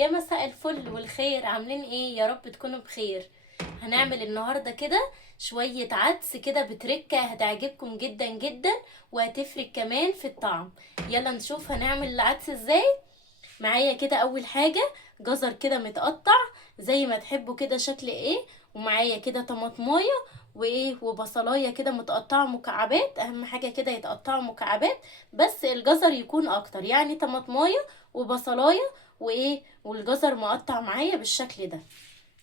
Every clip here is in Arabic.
يا مساء الفل والخير، عاملين ايه؟ يا رب تكونوا بخير. هنعمل النهارده كده شوية عدس كده بتركة هتعجبكم جدا جدا، وهتفرق كمان في الطعم. يلا نشوف هنعمل العدس ازاي. معايا كده اول حاجة جزر كده متقطع زي ما تحبوا كده شكل ايه، ومعايا كده طماطمايه وايه وبصلايه كده متقطعه مكعبات. اهم حاجه كده يتقطعوا مكعبات، بس الجزر يكون اكتر، يعني طماطمايه وبصلايه وايه والجزر مقطع معايا بالشكل ده.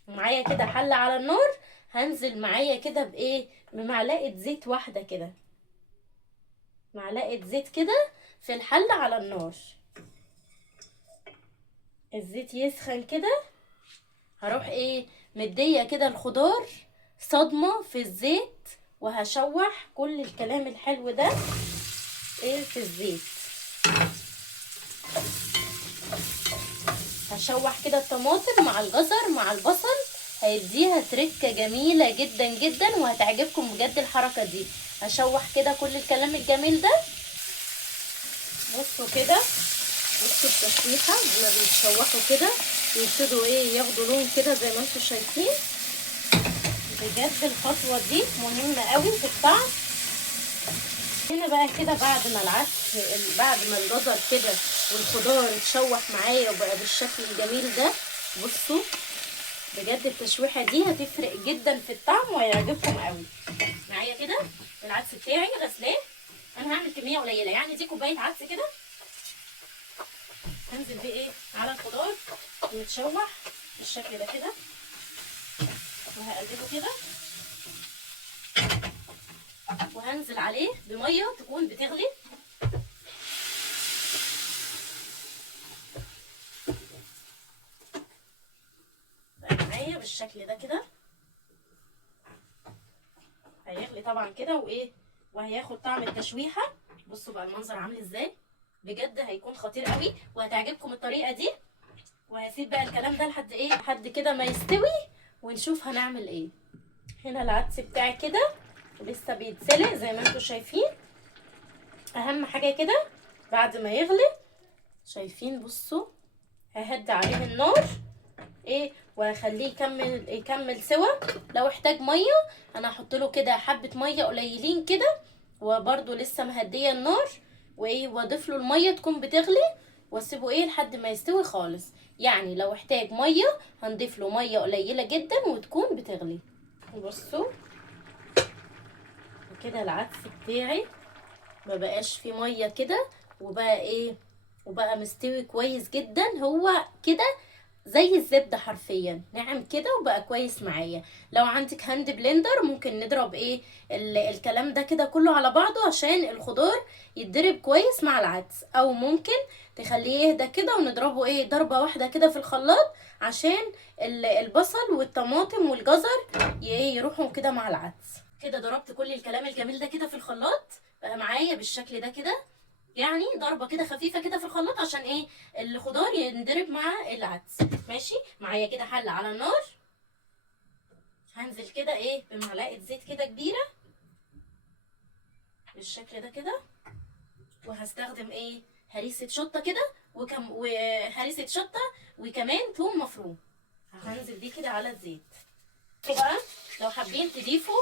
ومعايا كده حله على النار، هنزل معايا كده بايه بمعلقه زيت واحده كده، معلقه زيت كده في الحله على النار. الزيت يسخن كده، هروح ايه مديه كده الخضار صدمه في الزيت، وهشوح كل الكلام الحلو ده ايه في الزيت. هشوح كده الطماطم مع الجزر مع البصل، هيديها تركه جميله جدا جدا وهتعجبكم بجد الحركه دي. هشوح كده كل الكلام الجميل ده. بصوا كده، بصوا التشويحه لما بيتشوحوا كده يبتدوا ايه ياخدوا لون كده زي ما انتم شايفين. بجد الخطوه دي مهمه قوي في الطعم. هنا بقى كده بعد ما العدس، بعد ما الجزر كده والخضار اتشوح معايا وبقى بالشكل الجميل ده، بصوا بجد التشويحه دي هتفرق جدا في الطعم وهيعجبكم قوي. معايا كده العدس بتاعي غسلاه، انا هعمل كميه قليله، يعني دي كوبايه عدس كده. هنزل بيه ايه على الخضار المتشوح بالشكل ده كده، وهقلبه كده، وهنزل عليه بميه تكون بتغلي. معايا بالشكل ده كده، هيغلي طبعا كده وايه وهياخد طعم التشويحه. بصوا بقى المنظر عامل ازاي، بجد هيكون خطير قوي وهتعجبكم الطريقه دي. وهسيب بقى الكلام ده لحد ايه لحد كده ما يستوي ونشوف هنعمل ايه. هنا العدس بتاعي كده لسه بيتسلق زي ما انتم شايفين. اهم حاجه كده بعد ما يغلي، شايفين بصوا ههدي عليه النار ايه وهخليه يكمل سوا. لو احتاج ميه انا هحط له كده حبه ميه قليلين كده، وبرده لسه مهديه النار، وايه واضيف له الميه تكون بتغلي، واسيبه ايه لحد ما يستوي خالص. يعني لو احتاج ميه هنضيف له ميه قليله جدا وتكون بتغلي. بصوا كده العدس بتاعي ما بقاش فيه ميه كده، وبقى ايه وبقى مستوي كويس جدا. هو كده زي الزبدة حرفيا، ناعم كده وبقى كويس معايا. لو عندك هاند بلندر ممكن نضرب ايه الكلام ده كده كله على بعضه عشان الخضار يتضرب كويس مع العدس، او ممكن تخليه يهدى كده ونضربه ايه ضربة واحدة كده في الخلاط عشان البصل والطماطم والجزر يروحوا كده مع العدس. كده ضربت كل الكلام الجميل ده كده في الخلاط، بقى معايا بالشكل ده كده. يعني ضربه كده خفيفه كده في الخلاط عشان ايه الخضار يندرب مع العدس. ماشي معايا كده حله على النار، هنزل كده ايه بمعلقه زيت كده كبيره بالشكل ده كده، وهستخدم ايه هريسه شطه كده وهريسه شطه وكمان ثوم مفروم. هنزل بيه كده على الزيت. بقى لو حابين تضيفوا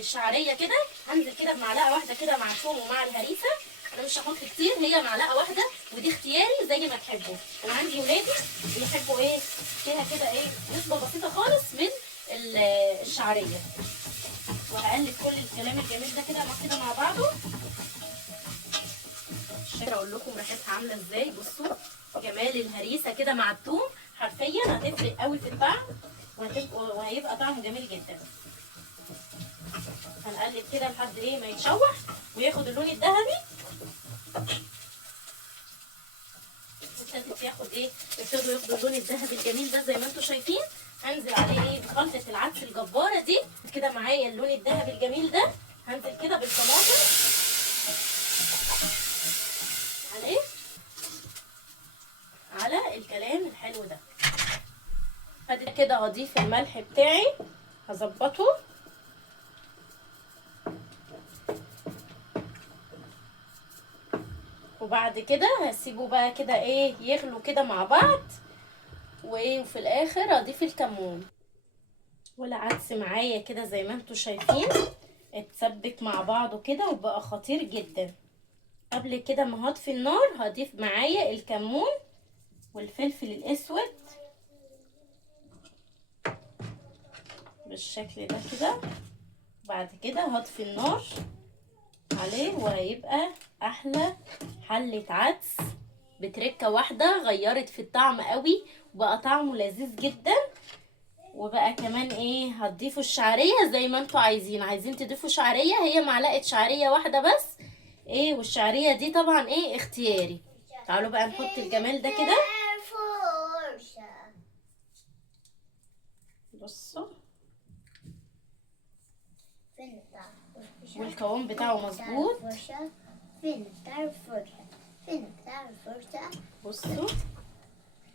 شعريه كده، هنزل كده بمعلقه واحده كده مع الثوم ومع الهريسه. انا مش هحط كتير، هي معلقه واحده ودي اختياري زي ما تحبوا. انا عندي ولادي بيحبوا ايه فيها كده ايه نسبه بسيطه خالص من الشعريه. وهقلب كل الكلام الجميل ده كده مع بعضه. مش قادره اقول لكم ريحتها عامله ازاي. بصوا جمال الهريسه كده مع الثوم حرفيا هتفرق قوي في الطعم، وهيبقى طعمه جميل جدا. هنقلب كده لحد ايه ما يتشوح وياخد اللون الذهبي. ابتدت ياخد ايه ابتدوا ياخدوا اللون الذهبي الجميل ده زي ما انتم شايفين. هنزل عليه ايه بخلطه العدس الجباره دي كده معايا اللون الذهبي الجميل ده. هنزل كده بالطماطم على ايه على الكلام الحلو ده. بعد كده هضيف الملح بتاعي، هظبطه. وبعد كده هسيبه بقى كده ايه يغلوا كده مع بعض. وفي الاخر اضيف الكمون. والعدس معايا كده زي ما انتوا شايفين اتسبك مع بعضه كده وبقى خطير جدا. قبل كده ما هطفي النار هضيف معايا الكمون والفلفل الاسود بالشكل ده كده. بعد كده هطفي النار عليه وهيبقى احلى حلة عدس بتركة واحدة غيرت في الطعم قوي وبقى طعمه لذيذ جدا. وبقى كمان ايه هتضيفوا الشعرية زي ما انتوا عايزين تضيفوا شعرية، هي معلقة شعرية واحدة بس ايه، والشعرية دي طبعا ايه اختياري. تعالوا بقى نحط الجمال ده كده. بصوا والقوام بتاعه مظبوط. بصوا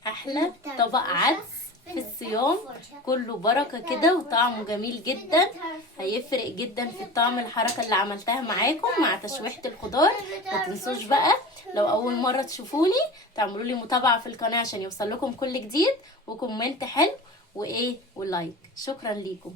احلى طبق عدس في الصيام، كله بركة كده وطعمه جميل جدا، هيفرق جدا في الطعم. الحركة اللي عملتها معاكم مع تشويحة الخضار. ما تنسوش بقى لو اول مرة تشوفوني تعملوا لي متابعة في القناة عشان يوصل لكم كل جديد، وكومنت حلو وايه ولايك. شكرا ليكم.